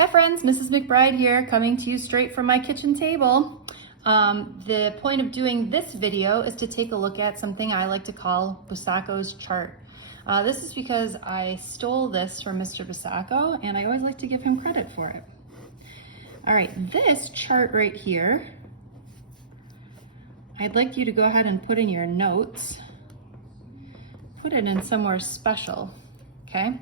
Hi friends, Mrs. McBride here, coming to you straight from my kitchen table. The point of doing this video is to take a look at something I like to call Busacco's chart. This is because I stole this from Mr. Busacco and I always like to give him credit for it. All right, this chart right here, I'd like you to go ahead and put in your notes. Put it in somewhere special, okay?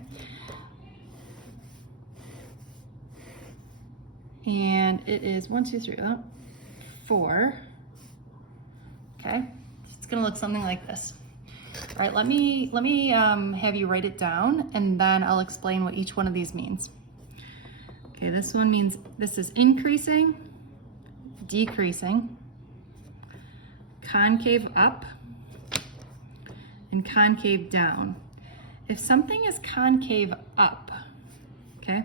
And it is 1, 2, 3, 4. Okay, it's gonna look something like this. All right, let me have you write it down, and then I'll explain what each one of these means. Okay, this one means this is increasing, decreasing, concave up, and concave down. If something is concave up, okay,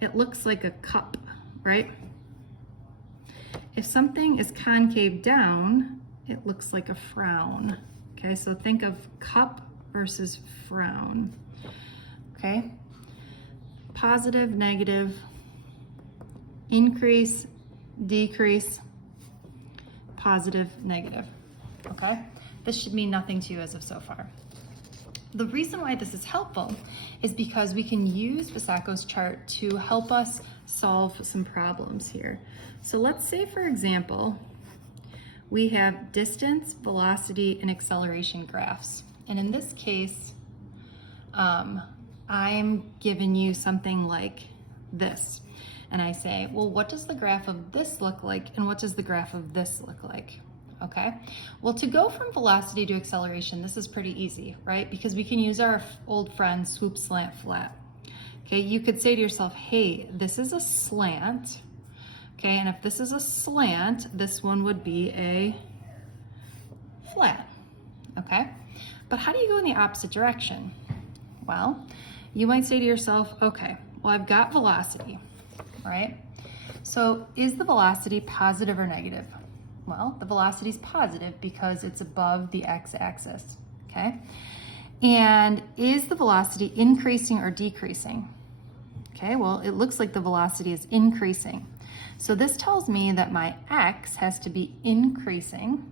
it looks like a cup, right? If something is concave down, it looks like a frown. Okay, so think of cup versus frown. Okay, positive, negative, increase, decrease, positive, negative. Okay, this should mean nothing to you as of so far. The reason why this is helpful is because we can use Busacco's chart to help us solve some problems here. So let's say, for example, we have distance, velocity, and acceleration graphs. And in this case, I'm giving you something like this. And I say, well, what does the graph of this look like? And what does the graph of this look like? Okay, well, to go from velocity to acceleration, this is pretty easy, right? Because we can use our old friend swoop, slant, flat. Okay, you could say to yourself, hey, this is a slant. Okay, and if this is a slant, this one would be a flat. Okay, but how do you go in the opposite direction? Well, you might say to yourself, okay, well, I've got velocity, right? So is the velocity positive or negative? Well, the velocity is positive because it's above the x-axis, okay? And is the velocity increasing or decreasing? Okay, well, it looks like the velocity is increasing. So this tells me that my x has to be increasing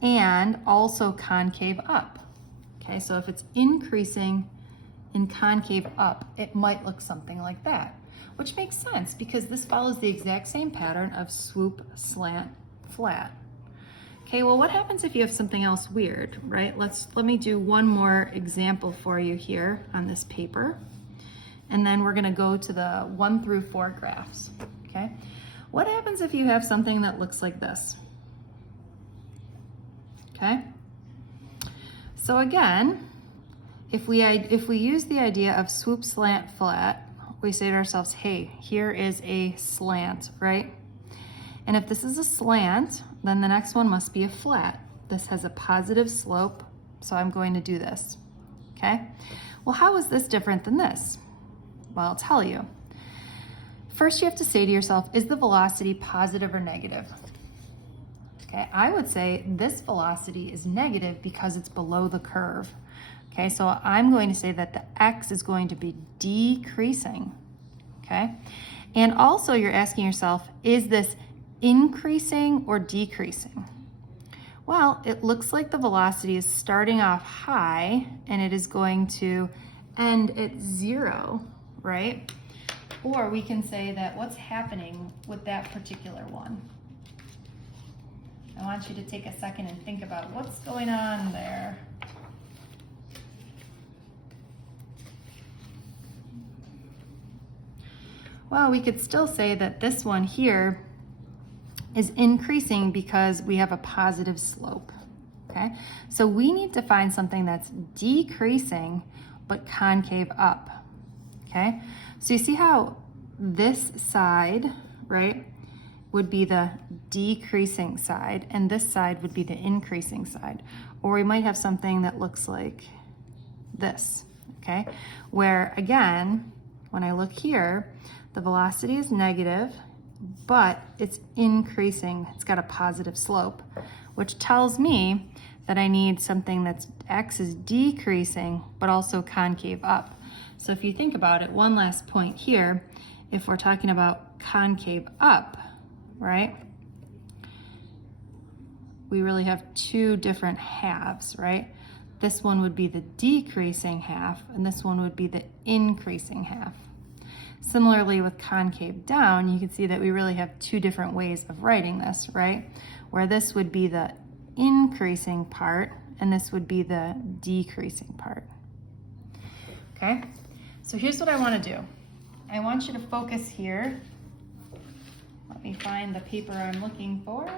and also concave up. Okay, so if it's increasing and concave up, it might look something like that, which makes sense because this follows the exact same pattern of swoop, slant, flat. Okay, well, what happens if you have something else weird, right? Let me do one more example for you here on this paper. And then we're gonna go to the 1 through 4 graphs, okay? What happens if you have something that looks like this? Okay? So again, if we use the idea of swoop, slant, flat, we say to ourselves, hey, here is a slant, right? And if this is a slant, then the next one must be a flat. This has a positive slope, so I'm going to do this, okay? Well, how is this different than this? Well, I'll tell you. First, you have to say to yourself, is the velocity positive or negative? Okay, I would say this velocity is negative because it's below the curve. Okay, so I'm going to say that the x is going to be decreasing, okay? And also you're asking yourself, is this increasing or decreasing? Well, it looks like the velocity is starting off high and it is going to end at 0, right? Or we can say that what's happening with that particular one. I want you to take a second and think about what's going on there. Well, we could still say that this one here is increasing because we have a positive slope, okay? So we need to find something that's decreasing but concave up, okay? So you see how this side, right, would be the decreasing side and this side would be the increasing side. Or we might have something that looks like this, okay? Where again, when I look here, the velocity is negative, but it's increasing. It's got a positive slope, which tells me that I need something that's x is decreasing, but also concave up. So if you think about it, one last point here, if we're talking about concave up, right? We really have two different halves, right? This one would be the decreasing half, and this one would be the increasing half. Similarly with concave down, you can see that we really have two different ways of writing this, right? Where this would be the increasing part, and this would be the decreasing part. Okay, so here's what I want to do. I want you to focus here. Let me find the paper I'm looking for.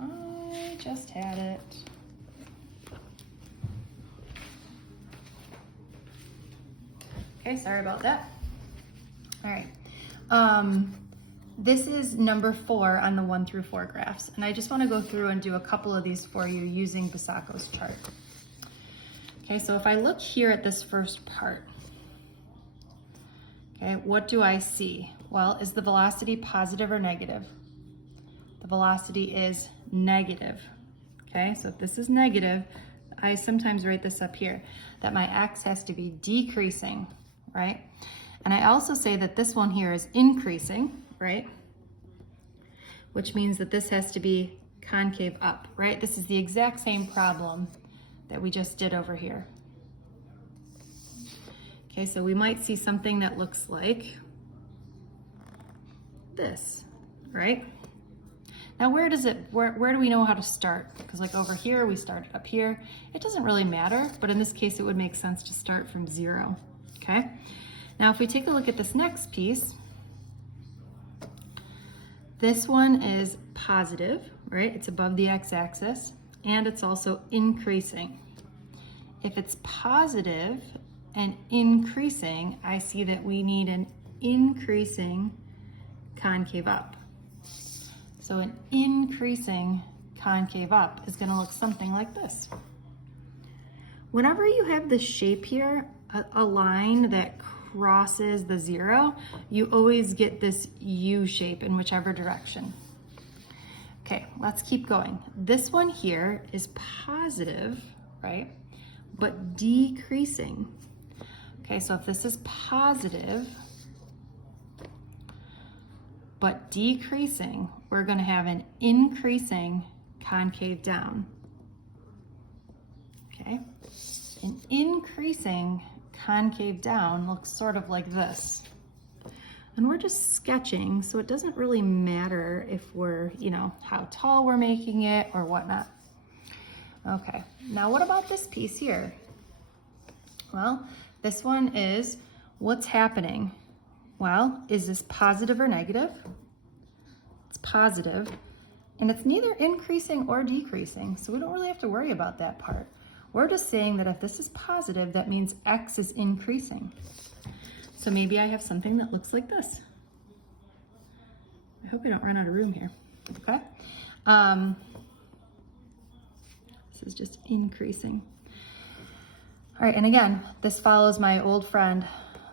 I just had it. Okay, sorry about that. All right. This is number 4 on the 1 through 4 graphs, and I just want to go through and do a couple of these for you using Busacco's chart. Okay, so if I look here at this first part, okay, what do I see? Well, is the velocity positive or negative? The velocity is negative. Okay, so if this is negative, I sometimes write this up here, that my x has to be decreasing, right? And I also say that this one here is increasing, right? Which means that this has to be concave up, right? This is the exact same problem that we just did over here. Okay, so we might see something that looks like this, right? Now where do we know how to start? Because like over here, we started up here. It doesn't really matter, but in this case, it would make sense to start from 0, okay? Now if we take a look at this next piece, this one is positive, right? It's above the x-axis, and it's also increasing. If it's positive and increasing, I see that we need an increasing concave up. So an increasing concave up is going to look something like this. Whenever you have this shape here, a line that crosses the 0, you always get this U shape in whichever direction. Okay, let's keep going. This one here is positive, right? But decreasing. Okay, so if this is positive, but decreasing, we're going to have an increasing concave down. Okay, an increasing concave down looks sort of like this. And we're just sketching, so it doesn't really matter if we're, how tall we're making it or whatnot. Okay, now what about this piece here? Well, this one is what's happening. Well, is this positive or negative? It's positive, and it's neither increasing or decreasing, so we don't really have to worry about that part. We're just saying that if this is positive, that means x is increasing. So maybe I have something that looks like this. I hope I don't run out of room here, okay? This is just increasing. All right, and again, this follows my old friend.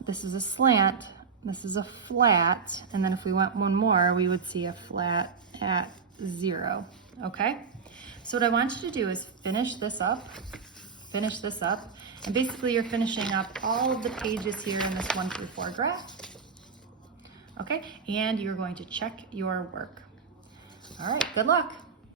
This is a slant, this is a flat, and then if we went one more, we would see a flat at 0, okay? So what I want you to do is finish this up, and basically you're finishing up all of the pages here in this 1 through 4 graph, okay? And you're going to check your work. All right, good luck.